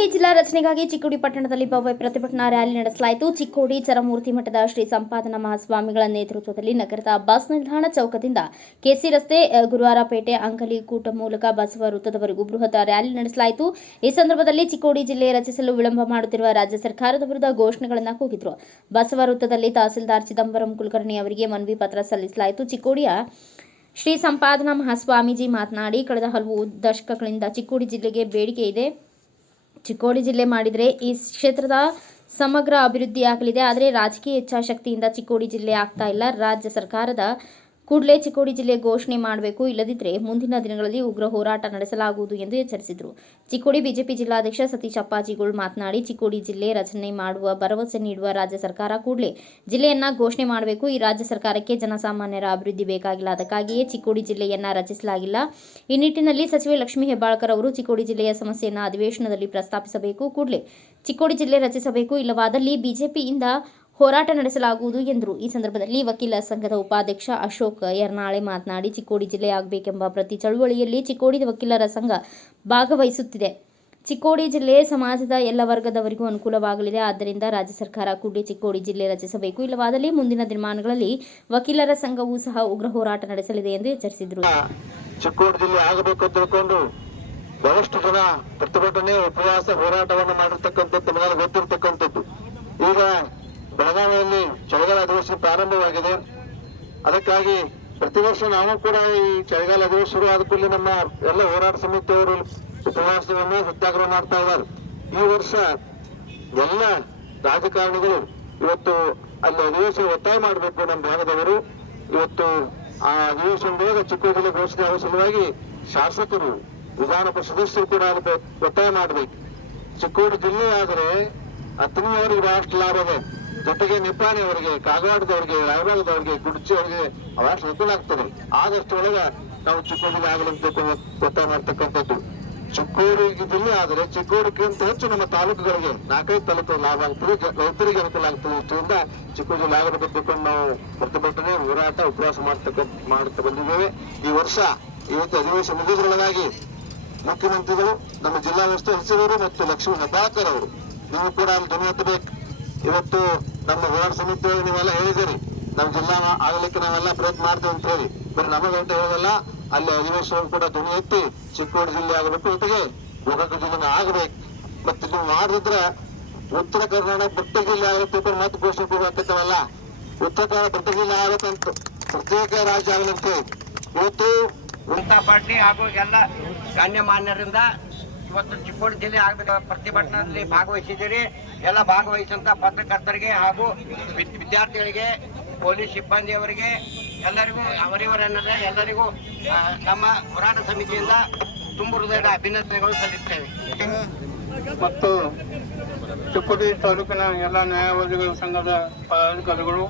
ಚಿಕ್ಕೋಡಿ ಜಿಲ್ಲಾ ರಚನೆಗಾಗಿ ಚಿಕ್ಕೋಡಿ ಪಟ್ಟಣದಲ್ಲಿ ಭವ್ಯ ಪ್ರತಿಭಟನಾ ರ್ಯಾಲಿ ನಡೆಸಲಾಯಿತು. ಚಿಕ್ಕೋಡಿ ಚರಮೂರ್ತಿ ಮಠದ ಶ್ರೀ ಸಂಪಾದನಾ ಮಹಾಸ್ವಾಮಿಗಳ ನೇತೃತ್ವದಲ್ಲಿ ನಗರದ ಬಸ್ ನಿಲ್ದಾಣ ಚೌಕದಿಂದ ಕೆಸಿ ರಸ್ತೆ, ಗುರುವಾರಪೇಟೆ, ಅಂಕಲಿ ಕೂಟ ಮೂಲಕ ಬಸವ ವೃತ್ತದವರೆಗೂ ಬೃಹತ್ ರ್ಯಾಲಿ ನಡೆಸಲಾಯಿತು. ಈ ಸಂದರ್ಭದಲ್ಲಿ ಚಿಕ್ಕೋಡಿ ಜಿಲ್ಲೆ ರಚಿಸಲು ವಿಳಂಬ ಮಾಡುತ್ತಿರುವ ರಾಜ್ಯ ಸರ್ಕಾರದ ವಿರುದ್ಧ ಘೋಷಣೆಗಳನ್ನು ಕೂಗಿದರು. ಬಸವ ವೃತ್ತದಲ್ಲಿ ತಹಸೀಲ್ದಾರ್ ಚಿದಂಬರಂ ಕುಲಕರ್ಣಿ ಅವರಿಗೆ ಮನವಿ ಪತ್ರ ಸಲ್ಲಿಸಲಾಯಿತು. ಚಿಕ್ಕೋಡಿಯ ಶ್ರೀ ಸಂಪಾದನಾ ಮಹಾಸ್ವಾಮೀಜಿ ಮಾತನಾಡಿ, ಕಳೆದ ಹಲವು ದಶಕಗಳಿಂದ ಚಿಕ್ಕೋಡಿ ಜಿಲ್ಲೆಗೆ ಬೇಡಿಕೆ ಇದೆ. ಚಿಕ್ಕೋಡಿ ಜಿಲ್ಲೆ ಮಾಡಿದರೆ ಈ ಕ್ಷೇತ್ರದ ಸಮಗ್ರ ಅಭಿವೃದ್ಧಿಯಾಗಲಿದೆ. ಆದರೆ ರಾಜಕೀಯ ಇಚ್ಛಾಶಕ್ತಿಯಿಂದ ಚಿಕ್ಕೋಡಿ ಜಿಲ್ಲೆ ಆಗ್ತಾ ಇಲ್ಲ. ರಾಜ್ಯ ಸರ್ಕಾರದ ಕೂಡಲೇ ಚಿಕ್ಕೋಡಿ ಜಿಲ್ಲೆ ಘೋಷಣೆ ಮಾಡಬೇಕು, ಇಲ್ಲದಿದ್ದರೆ ಮುಂದಿನ ದಿನಗಳಲ್ಲಿ ಉಗ್ರ ಹೋರಾಟ ನಡೆಸಲಾಗುವುದು ಎಂದು ಎಚ್ಚರಿಸಿದರು. ಚಿಕ್ಕೋಡಿ ಬಿಜೆಪಿ ಜಿಲ್ಲಾಧ್ಯಕ್ಷ ಸತೀಶ್ ಅಪ್ಪಾಜಿಗೋಳ್ ಮಾತನಾಡಿ, ಚಿಕ್ಕೋಡಿ ಜಿಲ್ಲೆ ರಚನೆ ಮಾಡುವ ಭರವಸೆ ನೀಡುವ ರಾಜ್ಯ ಸರ್ಕಾರ ಕೂಡಲೇ ಜಿಲ್ಲೆಯನ್ನ ಘೋಷಣೆ ಮಾಡಬೇಕು. ಈ ರಾಜ್ಯ ಸರ್ಕಾರಕ್ಕೆ ಜನಸಾಮಾನ್ಯರ ಅಭಿವೃದ್ಧಿ ಬೇಕಾಗಿಲ್ಲ, ಅದಕ್ಕಾಗಿಯೇ ಚಿಕ್ಕೋಡಿ ಜಿಲ್ಲೆಯನ್ನ ರಚಿಸಲಾಗಿಲ್ಲ. ಈ ನಿಟ್ಟಿನಲ್ಲಿ ಸಚಿವೆ ಲಕ್ಷ್ಮೀ ಹೆಬ್ಬಾಳ್ಕರ್ ಅವರು ಚಿಕ್ಕೋಡಿ ಜಿಲ್ಲೆಯ ಸಮಸ್ಯೆಯನ್ನು ಅಧಿವೇಶನದಲ್ಲಿ ಪ್ರಸ್ತಾಪಿಸಬೇಕು, ಕೂಡಲೇ ಚಿಕ್ಕೋಡಿ ಜಿಲ್ಲೆ ರಚಿಸಬೇಕು, ಇಲ್ಲವಾದಲ್ಲಿ ಬಿಜೆಪಿಯಿಂದ ಹೋರಾಟ ನಡೆಸಲಾಗುವುದು ಎಂದರು. ಈ ಸಂದರ್ಭದಲ್ಲಿ ವಕೀಲ ಸಂಘದ ಉಪಾಧ್ಯಕ್ಷ ಅಶೋಕ್ ಯರ್ನಾಳೆ ಮಾತನಾಡಿ, ಚಿಕ್ಕೋಡಿ ಜಿಲ್ಲೆ ಆಗಬೇಕೆಂಬ ಪ್ರತಿ ಚಳುವಳಿಯಲ್ಲಿ ಚಿಕ್ಕೋಡಿ ವಕೀಲರ ಸಂಘ ಭಾಗವಹಿಸುತ್ತಿದೆ. ಚಿಕ್ಕೋಡಿ ಜಿಲ್ಲೆ ಸಮಾಜದ ಎಲ್ಲ ವರ್ಗದವರಿಗೂ ಅನುಕೂಲವಾಗಲಿದೆ. ಆದ್ದರಿಂದ ರಾಜ್ಯ ಸರ್ಕಾರ ಕೂಡಲೇ ಚಿಕ್ಕೋಡಿ ಜಿಲ್ಲೆ ರಚಿಸಬೇಕು, ಇಲ್ಲವಾದಲ್ಲಿ ಮುಂದಿನ ದಿನಮಾನಗಳಲ್ಲಿ ವಕೀಲರ ಸಂಘವೂ ಸಹ ಉಗ್ರ ಹೋರಾಟ ನಡೆಸಲಿದೆ ಎಂದು ಎಚ್ಚರಿಸಿದರು. ಚಿಕ್ಕೋಡಿ ಜಿಲ್ಲೆ ಆಗಬೇಕು ಅಂತ ತಿಳ್ಕೊಂಡು ಬಹಳಷ್ಟು ಜನ ಪ್ರತಿಭಟನೆ, ಉಪವಾಸ, ಹೋರಾಟವನ್ನು ಮಾಡಿರ್ತಕ್ಕಂಥದ್ದು ನಮಗೆ ಗೊತ್ತಿರತಕ್ಕಂಥದ್ದು. ಈಗ ಬೆಳಗಾವಿಯಲ್ಲಿ ಚಳಿಗಾಲ ಅಧಿವೇಶನ ಪ್ರಾರಂಭವಾಗಿದೆ. ಅದಕ್ಕಾಗಿ ಪ್ರತಿ ವರ್ಷ ನಾವು ಕೂಡ ಈ ಚಳಿಗಾಲ ಅಧಿವೇಶನ ಶುರು ಆದ ಕೂಡಲೇ ನಮ್ಮ ಎಲ್ಲ ಹೋರಾಟ ಸಮಿತಿಯವರು ಉಪವಾಸವನ್ನು ಸತ್ಯಾಗ್ರಹ ಮಾಡ್ತಾ ಇದ್ದಾರೆ. ಈ ವರ್ಷ ಎಲ್ಲ ರಾಜಕಾರಣಿಗಳು ಇವತ್ತು ಅಲ್ಲಿ ಅಧಿವೇಶನ ಒತ್ತಾಯ ಮಾಡಬೇಕು. ನಮ್ಮ ಭಾಗದವರು ಇವತ್ತು ಆ ಅಧಿವೇಶನದೊಳಗೆ ಚಿಕ್ಕೋಡಿ ಜಿಲ್ಲೆ ಘೋಷಣೆ ಆಗುವ ಸಲುವಾಗಿ ಶಾಸಕರು, ವಿಧಾನ ಪರಿಷತ್ ಸದಸ್ಯರು ಕೂಡ ಒತ್ತಾಯ ಮಾಡಬೇಕು. ಚಿಕ್ಕೋಡಿ ಜಿಲ್ಲೆ ಆದರೆ ಅತನಿಯವರಿಗೆ ಬಹಳಷ್ಟು ಲಾಭ ಇದೆ. ಜೊತೆಗೆ ನಿಪ್ಪಾಣಿ ಅವರಿಗೆ, ಕಾಗವಾಡದವರಿಗೆ, ರಾಯಬಾಗದವರಿಗೆ, ಕುಡ್ಚಿ ಅವರಿಗೆ ಬಹಳಷ್ಟು ಅನುಕೂಲ ಆಗ್ತದೆ. ಆದಷ್ಟು ಒಳಗೆ ನಾವು ಚಿಕ್ಕೋಡಿ ಜಿಲ್ಲೆ ಆಗಲಂತ ಒತ್ತಾಯ ಮಾಡ್ತಕ್ಕಂಥದ್ದು. ಚಿಕ್ಕೋಡಿ ಜಿಲ್ಲೆ ಆದರೆ ಚಿಕ್ಕೋಡಿಗಿಂತ ಹೆಚ್ಚು ನಮ್ಮ ತಾಲೂಕುಗಳಿಗೆ 4-5 ತಾಲೂಕು ಲಾಭ ಆಗ್ತದೆ, ರೈತರಿಗೆ ಅನುಕೂಲ ಆಗ್ತದೆ. ಇಷ್ಟರಿಂದ ಚಿಕ್ಕೋಡಿ ಜಿಲ್ಲೆ ಆಗಬೇಕು ತಿಳ್ಕೊಂಡು ನಾವು ಪ್ರತಿಭಟನೆ, ಹೋರಾಟ, ಉಪವಾಸ ಮಾಡುತ್ತಾ ಬಂದಿದ್ದೇವೆ. ಈ ವರ್ಷ ಇವತ್ತು ಅಧಿವೇಶನ ಮುಗಿದ್ರೊಳಗಾಗಿ ಮುಖ್ಯಮಂತ್ರಿಗಳು, ನಮ್ಮ ಜಿಲ್ಲಾ ಉಸ್ತುವಾರಿ ಸಚಿವರು ಮತ್ತು ಲಕ್ಷ್ಮೀ ಹೆಬ್ಬಾಳ್ಕರ್ ಅವರು ನೀವು ಕೂಡ ಅಲ್ಲಿ ಧ್ವನಿ ಎತ್ತಬೇಕು. ಇವತ್ತು ನಮ್ಮ ಹೋರಾಟ ಸಮಿತಿಯೊಳಗೆ ನೀವೆಲ್ಲ ಹೇಳಿದಿರಿ, ನಮ್ಮ ಜಿಲ್ಲಾ ಆಗಲಿಕ್ಕೆ ನಾವೆಲ್ಲ ಪ್ರಯತ್ನ ಮಾಡ್ತೇವೆ ಅಂತ ಹೇಳಿ. ಬರೀ ನಮಗಂತ ಹೇಳೋದಲ್ಲ, ಅಲ್ಲಿ ಅಧಿವೇಶನ ಕೂಡ ಧ್ವನಿ ಎತ್ತಿ ಚಿಕ್ಕೋಡಿ ಜಿಲ್ಲೆ ಆಗಬೇಕು, ಜೊತೆಗೆ ಗೋಕಾಕ ಜಿಲ್ಲೆ ಆಗಬೇಕು. ಮತ್ತೆ ನೀವು ಮಾಡಿದ್ರೆ ಉತ್ತರ ಕರ್ನಾಟಕ ಪ್ರತ್ಯೇಕ ಜಿಲ್ಲೆ ಆಗುತ್ತೆ, ಮತ್ತೆ ಘೋಷಣೆ ಕೊಡಬೇಕಲ್ಲ. ಉತ್ತರ ಕನ್ನಡ ಪ್ರತ್ಯೇಕ ಜಿಲ್ಲೆ ಆಗತ್ತಂತ, ಪ್ರತ್ಯೇಕ ರಾಜ್ಯ ಆಗಲಂತೆ ಇವತ್ತು ಜನತಾ ಪಾರ್ಟಿ ಹಾಗೂ ಎಲ್ಲ ಗಣ್ಯಮಾನ್ಯರಿಂದ ಇವತ್ತು ಚಿಕ್ಕೋಡಿ ಜಿಲ್ಲೆ ಆಗಬೇಕು ಪ್ರತಿಭಟನೆಯಲ್ಲಿ ಭಾಗವಹಿಸಿದ್ದೀರಿ. ಎಲ್ಲ ಭಾಗವಹಿಸಂತ ಪತ್ರಕರ್ತರಿಗೆ ಹಾಗೂ ವಿದ್ಯಾರ್ಥಿಗಳಿಗೆ, ಪೊಲೀಸ್ ಸಿಬ್ಬಂದಿಯವರಿಗೆ ಎಲ್ಲರಿಗೂ ಅವರಿವರನ್ನದೇ ಎಲ್ಲರಿಗೂ ನಮ್ಮ ಹೋರಾಟ ಸಮಿತಿಯಿಂದ ತುಂಬ ಹೃದಯದ ಅಭಿನಂದನೆಗಳು ಸಲ್ಲಿಸುತ್ತೇವೆ. ಮತ್ತು ಚಿಕ್ಕೋಡಿ ತಾಲೂಕಿನ ಎಲ್ಲ ನ್ಯಾಯವಾದಿಗಳ ಸಂಘದ ಪದಾಧಿಕಾರಿಗಳು,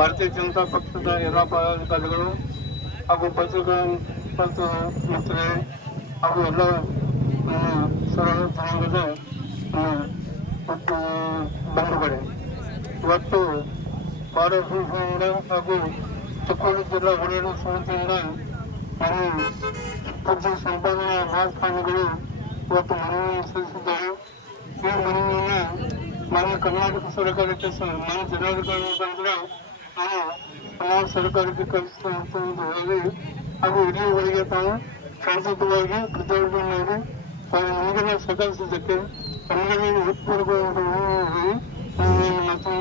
ಭಾರತೀಯ ಜನತಾ ಪಕ್ಷದ ಎಲ್ಲ ಪದಾಧಿಕಾರಿಗಳು ಹಾಗೂ ಪತ್ರಕರ್ತರ ಮಿತ್ರರೇ ಹಾಗೂ ಎಲ್ಲ ಸರಳ ಜನಾಂಗದ ಮತ್ತು ಬಂಧುಗಳೇ, ಇವತ್ತು ಭಾರತದಿಂದ ಹಾಗೂ ಚಿಕ್ಕೋಡಿ ಜಿಲ್ಲಾ ಹೋರಾಟ ಸಮಿತಿಯಿಂದ ಪೂಜ್ಯ ಸಂಪಾದನಾ ಮಹಾಸ್ವಾಮಿಗಳು ಇವತ್ತು ಮನವಿಯನ್ನು ಸಲ್ಲಿಸಿದ್ದಾರೆ. ಈ ಮನವಿಯನ್ನು ಮಾನ್ಯ ಕರ್ನಾಟಕ ಸರ್ಕಾರಕ್ಕೆ, ಮಾನ್ಯ ಜಿಲ್ಲಾಧಿಕಾರಿ ಬಂದರೆ ನಾವು ಸರ್ಕಾರಕ್ಕೆ ಕಳಿಸ್ತೇವೆ ಅಂತ ಹೇಳಿ ಹಾಗೂ ಇಲ್ಲಿಯವರೆಗೆ ತಾವು ಶಾಂತಿಯುತವಾಗಿ ಪ್ರತಿಭಟನೆ ಮಾಡಿ ತಾವು ಮುಂದಿನ ಸಹಕರಿಸಿದ್ದಕ್ಕೆ ತಮಗೆ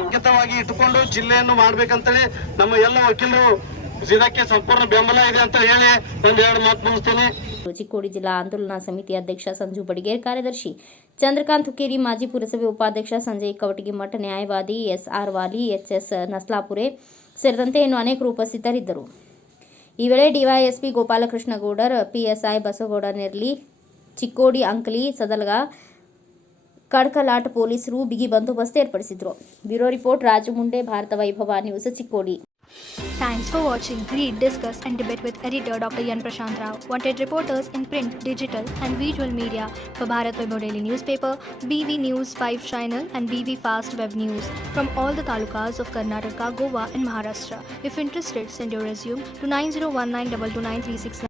ಉಚಿತವಾಗಿ ಇಟ್ಟುಕೊಂಡು ಜಿಲ್ಲೆಯನ್ನು ಮಾಡ್ಬೇಕಂತೇಳಿ ನಮ್ಮ ಎಲ್ಲ ವಕೀಲರು ಇದಕ್ಕೆ ಸಂಪೂರ್ಣ ಬೆಂಬಲ ಇದೆ ಅಂತ ಹೇಳಿ ಒಂದು 2 ಮಾತು ಮುಗಿಸ್ತೇನೆ. ಚಿಕ್ಕೋಡಿ ಜಿಲ್ಲಾ ಆಂದೋಲನಾ ಸಮಿತಿ ಅಧ್ಯಕ್ಷ ಸಂಜು ಬಡಿಗೇರ್, ಕಾರ್ಯದರ್ಶಿ ಚಂದ್ರಕಾಂತ್ ಹುಕ್ಕೇರಿ, ಮಾಜಿ ಪುರಸಭೆ ಉಪಾಧ್ಯಕ್ಷ ಸಂಜಯ್ ಕವಟಗಿಮಠ, ನ್ಯಾಯವಾದಿ SR ವಾಲಿ, HS ನಸ್ಲಾಪುರೆ ಸೇರಿದಂತೆ ಇನ್ನು ಅನೇಕರು ಉಪಸ್ಥಿತರಿದ್ದರು. ಈ ವೇಳೆ ಡಿವೈಎಸ್ಪಿ ಗೋಪಾಲಕೃಷ್ಣ ಗೌಡರ್, PSI ಬಸವಗೌಡ ನೆರ್ಲಿ, ಚಿಕ್ಕೋಡಿ, ಅಂಕಲಿ, ಸದಲಗ, ಕಡ್ಕಲಾಟ್ ಪೊಲೀಸರು ಬಿಗಿ ಬಂದೋಬಸ್ತ್ ಏರ್ಪಡಿಸಿದರು. ಬ್ಯೂರೋ ರಿಪೋರ್ಟ್ ರಾಜು ಮುಂಡೆ, ಭಾರತ ವೈಭವ news, Chikkodi. Thanks for watching. Read, discuss and debate with editor Dr. Yan Prashant Rao. Wanted reporters in print, digital and visual media for Bharat Vaibhav Daily Newspaper, BV News 5 Channel and BV Fast Web News from all the talukas of Karnataka, Goa and Maharashtra. If interested, send your resume to 9019229369.